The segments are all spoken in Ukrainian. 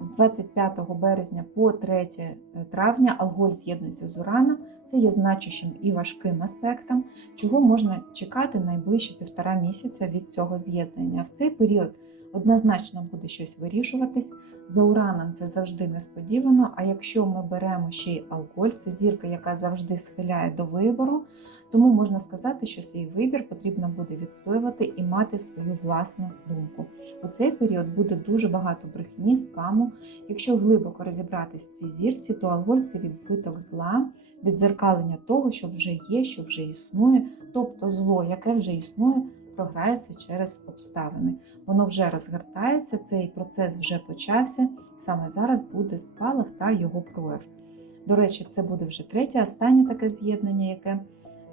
З 25 березня по 3 травня алголь з'єднується з ураном. Це є значущим і важким аспектом, чого можна чекати найближче півтора місяця від цього з'єднання. В цей період однозначно буде щось вирішуватись. За ураном це завжди несподівано. А якщо ми беремо ще й алкоголь, це зірка, яка завжди схиляє до вибору, тому можна сказати, що свій вибір потрібно буде відстоювати і мати свою власну думку. У цей період буде дуже багато брехні, спаму. Якщо глибоко розібратись в цій зірці, то алголь це відбиток зла, відзеркалення того, що вже є, що вже існує, тобто зло, яке вже існує, програється через обставини. Воно вже розгортається, цей процес вже почався. Саме зараз буде спалах та його прояв. До речі, це буде вже третє, останнє таке з'єднання, яке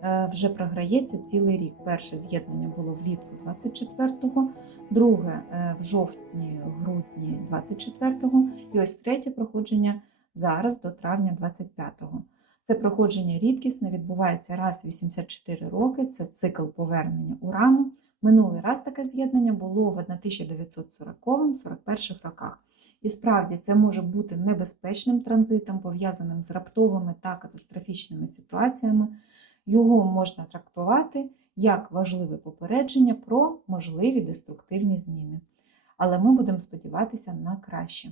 е, вже програється цілий рік. Перше з'єднання було влітку 24-го, друге е, в жовтні-грудні 24-го, і ось третє проходження зараз до травня 25-го. Це проходження рідкісне, відбувається раз в 84 роки. Це цикл повернення урану. Минулий раз таке з'єднання було в 1940-41 роках. І справді це може бути небезпечним транзитом, пов'язаним з раптовими та катастрофічними ситуаціями. Його можна трактувати як важливе попередження про можливі деструктивні зміни. Але ми будемо сподіватися на краще.